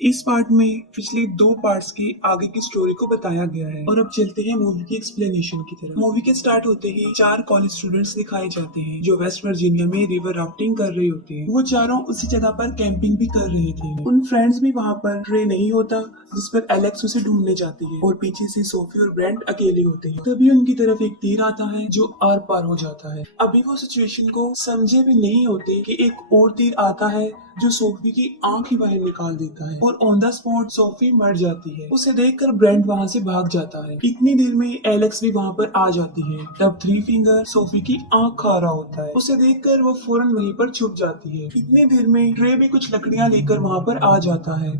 इस पार्ट में पिछले 2 पार्ट्स की आगे की स्टोरी को बताया गया है और अब चलते हैं मूवी की एक्सप्लेनेशन की तरफ। मूवी के स्टार्ट होते ही 4 कॉलेज स्टूडेंट्स दिखाए जाते हैं जो वेस्ट वर्जीनिया में रिवर राफ्टिंग कर रहे होते हैं। वो चारों उसी जगह पर कैंपिंग भी कर रहे थे। उन फ्रेंड्स भी वहाँ पर ट्रे नहीं होता जिस पर एलेक्स उसे ढूंढने जाती है और पीछे से सोफी और ब्रेंट अकेले होते हैं। तभी उनकी तरफ एक तीर आता है जो आर पार हो जाता है। अभी वो सिचुएशन को समझे भी नहीं होते कि एक और तीर आता है जो सोफी की आंख ही बाहर निकाल देता है और ऑन द स्पॉट सोफी मर जाती है। उसे देखकर ब्रेंट वहाँ से भाग जाता है। इतनी देर में एलेक्स भी वहाँ पर आ जाती है। तब थ्री फिंगर सोफी की आंख खा रहा होता है। उसे देखकर वो फौरन वहीं पर छुप जाती है। इतनी देर में ट्रे भी कुछ लकड़ियाँ लेकर वहाँ पर आ जाता है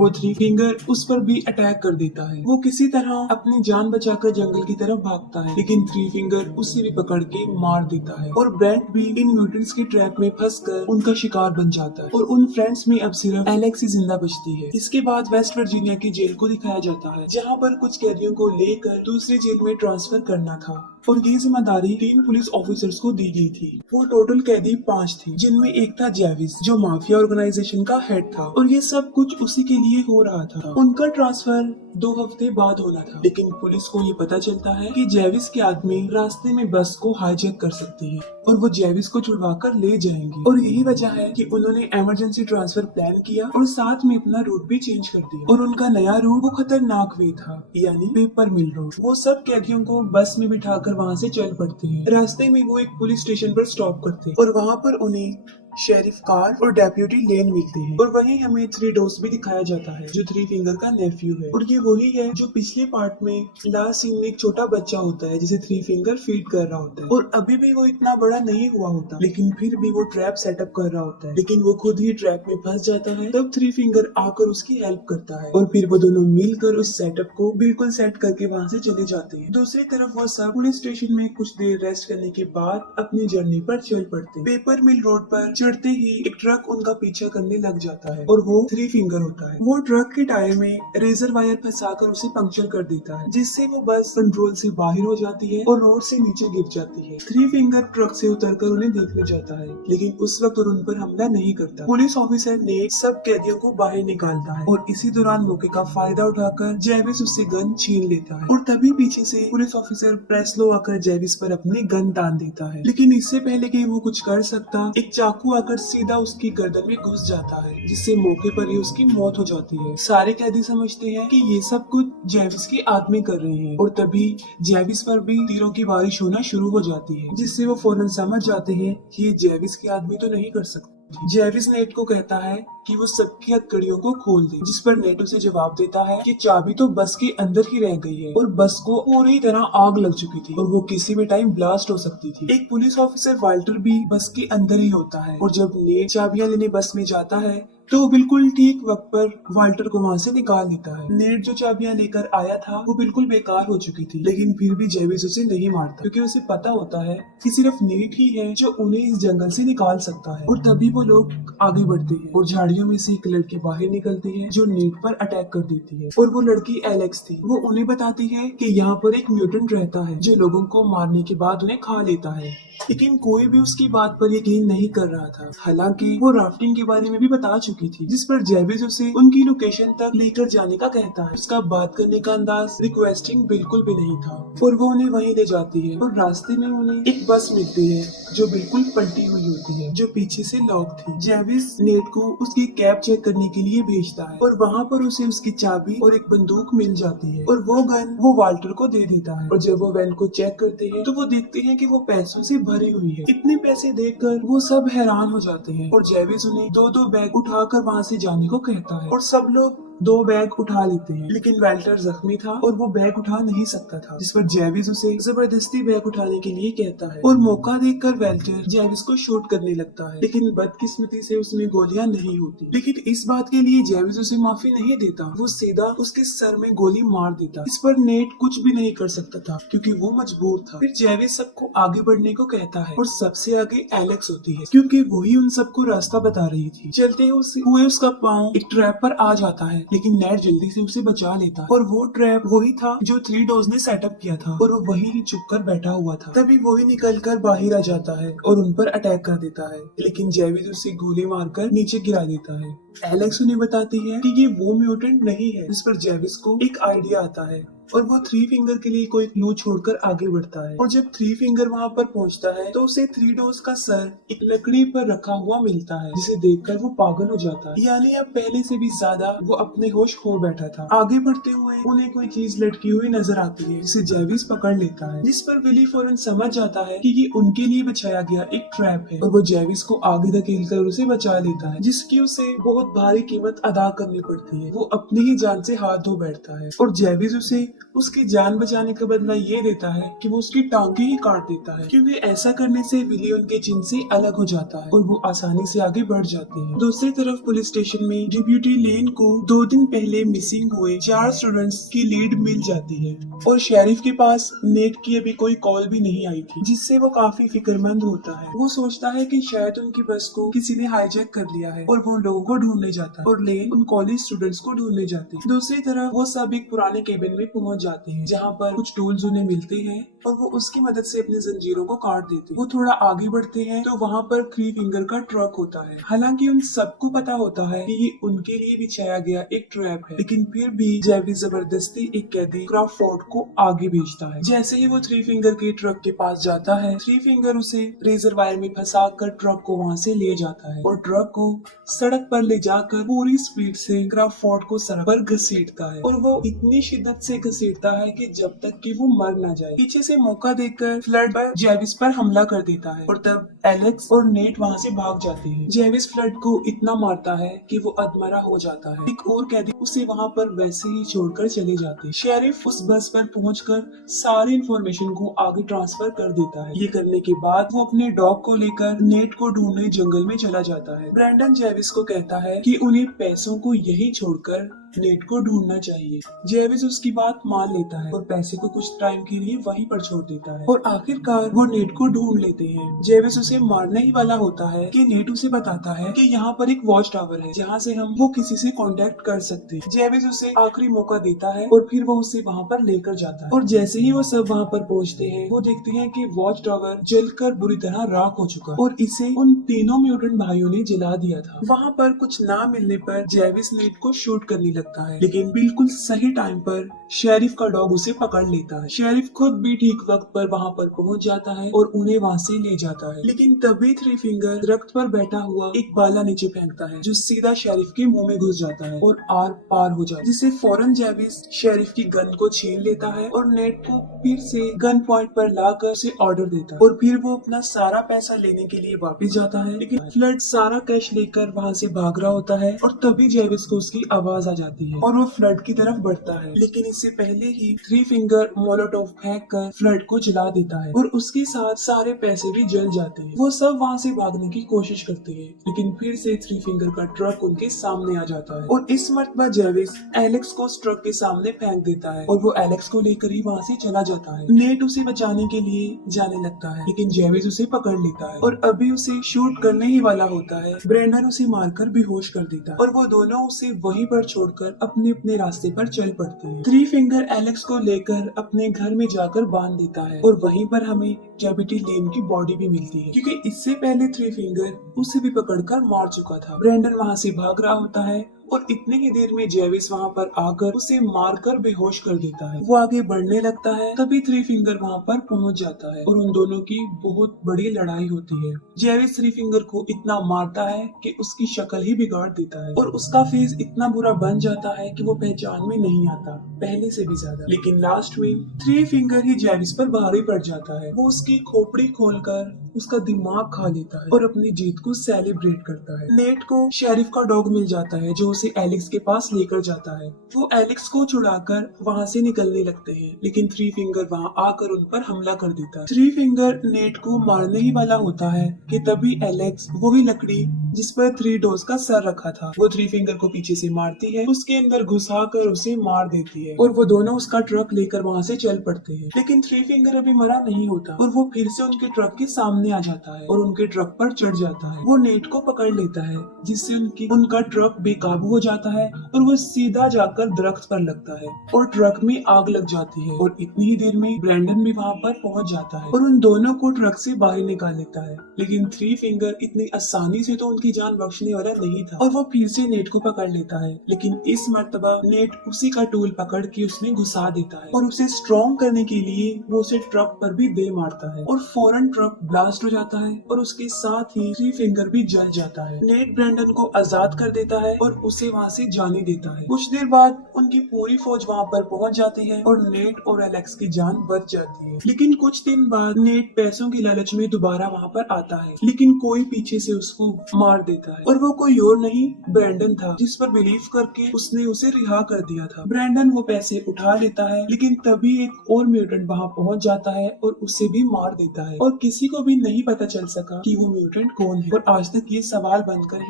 और थ्री फिंगर उस पर भी अटैक कर देता है। वो किसी तरह अपनी जान बचाकर जंगल की तरफ भागता है लेकिन थ्री फिंगर उसे भी पकड़ के मार देता है और ब्रेंट भी इन म्यूटेंट्स के ट्रैप में फंसकर उनका शिकार बन जाता है और उन फ्रेंड्स में अब सिर्फ एलेक्स ही जिंदा बचती है। इसके बाद वेस्ट वर्जीनिया की जेल को दिखाया जाता है जहाँ पर कुछ कैदियों को लेकर दूसरी जेल में ट्रांसफर करना था और ये जिम्मेदारी 3 पुलिस ऑफिसर्स को दी गई थी। वो टोटल कैदी 5 थी जिनमें एक था जेविस जो माफिया ऑर्गेनाइजेशन का हेड था और ये सब कुछ उसी के लिए हो रहा था। उनका ट्रांसफर 2 हफ्ते बाद होना था लेकिन पुलिस को ये पता चलता है कि जेविस के आदमी रास्ते में बस को हाईजैक कर सकती है और वो जेविस को छुड़वा कर ले जाएंगे और यही वजह है कि उन्होंने इमरजेंसी ट्रांसफर प्लान किया और साथ में अपना रूट भी चेंज कर दिया और उनका नया रूट वो खतरनाक वे था यानी पेपर मिल रोड। वो सब कैदियों को बस में बिठाकर वहाँ से चल पड़ते हैं। रास्ते में वो एक पुलिस स्टेशन पर स्टॉप करते हैं और वहाँ पर उन्हें शेरिफ कार और डेप्यूटी लेन मिलते हैं और वहीं हमें थ्री डोस भी दिखाया जाता है जो थ्री फिंगर का नेफ्यू है और ये वही है जो पिछले पार्ट में लास्ट सीन में एक छोटा बच्चा होता है जिसे थ्री फिंगर फीड कर रहा होता है और अभी भी वो इतना बड़ा नहीं हुआ होता लेकिन फिर भी वो ट्रैप सेटअप कर रहा होता है लेकिन वो खुद ही ट्रैप में फंस जाता है। तब थ्री फिंगर आकर उसकी हेल्प करता है और फिर वो दोनों मिलकर उस सेटअप को बिल्कुल सेट करके वहाँ से चले जाते हैं। दूसरी तरफ वो सब पुलिस स्टेशन में कुछ देर रेस्ट करने के बाद अपनी जर्नी पर चल पड़ते हैं। पेपर मिल रोड पर चढ़ते ही एक ट्रक उनका पीछा करने लग जाता है और वो थ्री फिंगर होता है। वो ट्रक के टायर में रेजर वायर फंसाकर उसे पंक्चर कर देता है जिससे वो बस कंट्रोल से बाहर हो जाती है और रोड से नीचे गिर जाती है। थ्री फिंगर ट्रक से उतरकर उन्हें देखने जाता है लेकिन उस वक्त उन पर हमला नहीं करता। पुलिस ऑफिसर ने सब कैदियों को बाहर निकालता है और इसी दौरान मौके का फायदा उठाकर जेविस उससे गन छीन लेता है और तभी पीछे से पुलिस ऑफिसर प्रेस्लो आकर जेविस पर अपनी गन तान देता है लेकिन इससे पहले कि वो कुछ कर सकता एक चाकू आकर सीधा उसकी गर्दन में घुस जाता है जिससे मौके पर ही उसकी मौत हो जाती है। सारे कैदी समझते हैं कि ये सब कुछ जेविस के आदमी कर रहे हैं और तभी जेविस पर भी तीरों की बारिश होना शुरू हो जाती है जिससे वो फौरन समझ जाते हैं कि ये जेविस के आदमी तो नहीं कर सकते। जेविस नेट को कहता है कि वो सबकी हथकड़ियों को खोल दे जिस पर नेट उसे जवाब देता है कि चाबी तो बस के अंदर ही रह गई है और बस को पूरी तरह आग लग चुकी थी और वो किसी भी टाइम ब्लास्ट हो सकती थी। एक पुलिस ऑफिसर वाल्टर भी बस के अंदर ही होता है और जब नेट चाबियां लेने बस में जाता है तो बिल्कुल ठीक वक्त पर वाल्टर को वहाँ से निकाल देता है। नेट जो चाबियां लेकर आया था वो बिल्कुल बेकार हो चुकी थी लेकिन फिर भी जेविस उसे नहीं मारता क्योंकि उसे पता होता है कि सिर्फ नेट ही है जो उन्हें इस जंगल से निकाल सकता है। और तभी वो लोग आगे बढ़ते हैं और झाड़ियों में से एक लड़की बाहर निकलती है जो नेट पर अटैक कर देती है और वो लड़की एलेक्स थी। वो उन्हें बताती है कि यहाँ पर एक म्यूटेंट रहता है जो लोगों को मारने के बाद उन्हें खा लेता है लेकिन कोई भी उसकी बात पर यकीन नहीं कर रहा था। हालांकि वो राफ्टिंग के बारे में भी बता चुकी थी जिस पर जेविस उसे उनकी लोकेशन तक लेकर जाने का कहता है। उसका बात करने का अंदाज रिक्वेस्टिंग बिल्कुल भी नहीं था और वो उन्हें वहीं ले जाती है और रास्ते में उन्हें एक बस मिलती है जो बिल्कुल पलटी हुई होती है जो पीछे से लॉक थी। जेविस नेट को उसकी कैब चेक करने के लिए भेजता है और वहाँ पर उसे उसकी चाबी और एक बंदूक मिल जाती है और वो गन वो वाल्टर को दे देता है और जब वो वैन को चेक करते हैं तो वो देखते हैं कि वो पैसों से भरी हुई है। इतने पैसे देखकर वो सब हैरान हो जाते हैं और जेविस उन्हें 2-2 बैग उठाकर वहाँ से जाने को कहता है और सब लोग 2 बैग उठा लेते हैं लेकिन वेल्टर जख्मी था और वो बैग उठा नहीं सकता था जिस पर जेविस उसे जबरदस्ती बैग उठाने के लिए कहता है और मौका देखकर वेल्टर जेविस को शूट करने लगता है लेकिन बदकिस्मती से उसमें गोलियां नहीं होती। लेकिन इस बात के लिए जेविस उसे माफी नहीं देता, वो सीधा उसके सर में गोली मार देता। इस पर नेट कुछ भी नहीं कर सकता था क्योंकि वो मजबूर था। फिर जेविस सबको आगे बढ़ने को कहता है और सबसे आगे एलेक्स होती है क्योंकि वही उन सबको रास्ता बता रही थी। चलते हुए उसका पाँव एक ट्रैप पर आ जाता है लेकिन नेट जल्दी से उसे बचा लेता है और वो ट्रैप वही था जो थ्री डॉग्स ने सेटअप किया था और वो वही ही चुप कर बैठा हुआ था। तभी वही निकल कर बाहर आ जाता है और उन पर अटैक कर देता है, लेकिन जेविस उसे गोली मारकर नीचे गिरा देता है। एलेक्स उन्हें बताती है कि ये वो म्यूटेंट नहीं है, जिस पर जेविस को एक आइडिया आता है और वो थ्री फिंगर के लिए कोई क्लू छोड़कर आगे बढ़ता है। और जब थ्री फिंगर वहाँ पर पहुँचता है तो उसे थ्री डॉग्स का सर एक लकड़ी पर रखा हुआ मिलता है, जिसे देखकर वो पागल हो जाता है। यानी अब पहले से भी ज्यादा वो अपने होश खो बैठा था। आगे बढ़ते हुए उन्हें कोई चीज लटकी हुई नजर आती है, जिसे जेविस पकड़ लेता है, जिस पर विली फौरन समझ जाता है कि ये उनके लिए बिछाया गया एक ट्रैप है और वो जेविस को आगे धकेल कर उसे बचा लेता है, जिसकी उसे बहुत भारी कीमत अदा करनी पड़ती है। वो अपनी ही जान से हाथ धो बैठता है और जेविस उसे उसकी जान बचाने का बदला ये देता है कि वो उसकी टांगे ही काट देता है, क्योंकि ऐसा करने से विली उनके चिन्ह से अलग हो जाता है और वो आसानी से आगे बढ़ जाते हैं। दूसरी तरफ पुलिस स्टेशन में डिप्यूटी लेन को 2 दिन पहले मिसिंग हुए 4 स्टूडेंट्स की लीड मिल जाती है और शेरिफ के पास नेट की अभी कोई कॉल भी नहीं आई थी, जिससे वो काफी फिक्रमंद होता है। वो सोचता है कि शायद उनकी बस को किसी ने हाईजैक कर लिया है और वो लोगों को ढूंढने जाता है और लेन उन कॉलेज स्टूडेंट्स को ढूंढने जाती है। दूसरी तरफ वो सब एक पुराने केबिन में पहुंच जाते हैं, जहाँ पर कुछ टूल्स उन्हें मिलते हैं और वो उसकी मदद से अपनी जंजीरों को काट देते हैं। वो थोड़ा आगे बढ़ते हैं तो वहाँ पर थ्री फिंगर का ट्रक होता है। हालांकि उन सबको पता होता है कि ये उनके लिए बिछाया गया एक ट्रैप है, लेकिन फिर भी जेविस जबरदस्ती एक कैदी क्रॉफोर्ड को आगे भेजता है। जैसे ही वो थ्री फिंगर के ट्रक के पास जाता है, थ्री फिंगर उसे रेजर वायर में फंसा कर ट्रक को वहाँ से ले जाता है और ट्रक को सड़क पर ले जाकर पूरी स्पीड से क्रॉफोर्ड को सड़क पर घसीटता है और वो इतनी शिद्दत से घसीटता है कि जब तक कि वो मर न जाए। पीछे से मौका देकर फ्लड जेविस पर हमला कर देता है और तब एलेक्स और नेट वहाँ से भाग जाते हैं। जेविस फ्लड को इतना मारता है कि वो अधमरा हो जाता है। एक और कैदी उसे वहाँ पर वैसे ही छोड़कर चले जाते हैं। शेरिफ उस बस पर पहुंचकर सारी इंफॉर्मेशन को आगे ट्रांसफर कर देता है। ये करने के बाद वो अपने डॉग को लेकर नेट को ढूंढने जंगल में चला जाता है। ब्रैंडन जेविस को कहता है कि उन्हें पैसों को यही छोड़कर नेट को ढूंढना चाहिए। जेविस उसकी बात मान लेता है और पैसे को कुछ टाइम के लिए वहीं पर छोड़ देता है और आखिरकार वो नेट को ढूंढ लेते हैं। जेविस उसे मारने ही वाला होता है कि नेट उसे बताता है कि यहाँ पर एक वॉच टावर है जहाँ से हम वो किसी से कांटेक्ट कर सकते हैं। जेविस उसे आखिरी मौका देता है और फिर वो उसे वहाँ पर लेकर जाता है और जैसे ही वो सब वहाँ पर पहुँचते हैं, वो देखते हैं कि वॉच टावर जलकर बुरी तरह राख हो चुका और इसे उन तीनों म्यूटेंट भाइयों ने जला दिया था। वहाँ पर कुछ ना मिलने पर जेविस नेट को शूट करने लगता है, लेकिन बिल्कुल सही टाइम पर शेरिफ का डॉग उसे पकड़ लेता है। शेरिफ खुद भी ठीक वक्त पर वहाँ पर पहुँच जाता है और उन्हें वहाँ से ले जाता है, लेकिन तभी थ्री फिंगर दरख्त पर बैठा हुआ एक बाला नीचे फेंकता है जो सीधा शेरिफ के मुंह में घुस जाता है और आर पार हो जाता है, जिससे फौरन जेविस शेरिफ की गन को छीन लेता है और नेट को फिर से गन पॉइंट पर लाकर उसे ऑर्डर देता है और फिर वो अपना सारा पैसा लेने के लिए वापस जाता है, लेकिन फ्लड सारा कैश लेकर वहाँ से भाग रहा होता है और तभी जेविस को उसकी आवाज आ जाती है और वो फ्लड की तरफ बढ़ता है, लेकिन इससे पहले ही थ्री फिंगर मोलोटोव फेंक कर फ्लड को जला देता है और उसके साथ सारे पैसे भी जल जाते हैं। वो सब वहाँ से भागने की कोशिश करते हैं, लेकिन फिर से थ्री फिंगर का ट्रक उनके सामने आ जाता है और इस मर्तबा जेविस एलेक्स को उस ट्रक के सामने फेंक देता है और वो एलेक्स को लेकर ही वहाँ से चला जाता है। नेट उसे बचाने के लिए जाने लगता है, लेकिन जेविस उसे पकड़ लेता है और अभी उसे शूट करने ही वाला होता है। ब्रेंडन उसे मारकर बेहोश कर देता है और वो दोनों उसे वहीं पर छोड़कर अपने अपने रास्ते पर चल पड़ते हैं। थ्री फिंगर एलेक्स को लेकर अपने घर में जाकर बांध देता है और वहीं पर हमें कैपिटी लेन की बॉडी भी मिलती है, क्योंकि इससे पहले थ्री फिंगर उसे भी पकड़कर मार चुका था। ब्रेंडन वहाँ से भाग रहा होता है और इतने ही देर में जेविस वहाँ पर आकर उसे मारकर बेहोश कर देता है। वो आगे बढ़ने लगता है, तभी थ्री फिंगर वहाँ पर पहुँच जाता है और उन दोनों की बहुत बड़ी लड़ाई होती है। जेविस थ्री फिंगर को इतना मारता है कि उसकी शक्ल ही बिगाड़ देता है और उसका फेस इतना बुरा बन जाता है कि वो पहचान में नहीं आता पहले से भी ज्यादा। लेकिन लास्ट में थ्री फिंगर ही जेविस पर भारी पड़ जाता है। वो उसकी खोपड़ी खोलकर उसका दिमाग खा लेता है और अपनी जीत को सेलिब्रेट करता है। नेट को शेरिफ का डॉग मिल जाता है जो उसे एलेक्स के पास लेकर जाता है। वो एलेक्स को छुड़ाकर वहाँ से निकलने लगते हैं, लेकिन थ्री फिंगर वहाँ आकर उन पर हमला कर देता है। थ्री फिंगर नेट को मारने ही वाला होता है कि तभी एलेक्स वही लकड़ी जिस पर थ्री डॉग्स का सर रखा था वो थ्री फिंगर को पीछे से मारती है, उसके अंदर घुसाकर उसे मार देती है और वो दोनों उसका ट्रक लेकर वहाँ से चल पड़ते हैं। लेकिन थ्री फिंगर अभी मरा नहीं होता और वो फिर से उनके ट्रक के सामने आ जाता है और उनके ट्रक पर चढ़ जाता है। वो नेट को पकड़ लेता है जिससे उनका ट्रक बेकाबू बेकाबू हो जाता है और वो सीधा जाकर दरख्त पर लगता है और ट्रक में आग लग जाती है और इतनी ही देर में ब्रैंडन भी वहाँ पर पहुँच जाता है और उन दोनों को ट्रक से बाहर निकाल लेता है। लेकिन थ्री फिंगर इतनी आसानी से तो उनकी जान बख्शने वाला नहीं था और वो फिर से नेट को पकड़ लेता है, लेकिन इस मर्तबा नेट उसी का टूल पकड़ के उसमें घुसा देता है और उसे स्ट्रॉन्ग करने के लिए वो उसे ट्रक पर भी दे मारता है और फौरन ट्रक ब्लास्ट हो जाता है और उसके साथ ही थ्री फिंगर भी जल जाता है। नेट ब्रैंडन को आजाद कर देता है और उसे वहाँ से जाने देता है। कुछ देर बाद उनकी पूरी फौज वहाँ पर पहुँच जाती है और नेट और एलेक्स की जान बच जाती है। लेकिन कुछ दिन बाद नेट पैसों की लालच में दोबारा वहाँ पर आता है, लेकिन कोई पीछे से उसको मार देता है और वो कोई और नहीं ब्रैंडन था, जिस पर बिलीव करके उसने उसे रिहा कर दिया था। ब्रैंडन वो पैसे उठा लेता है, लेकिन तभी एक और म्यूटेंट वहाँ पहुँच जाता है और उसे भी मार देता है और किसी को भी नहीं पता चल सका कि वो म्यूटेंट कौन है और आज तक ये सवाल बनकर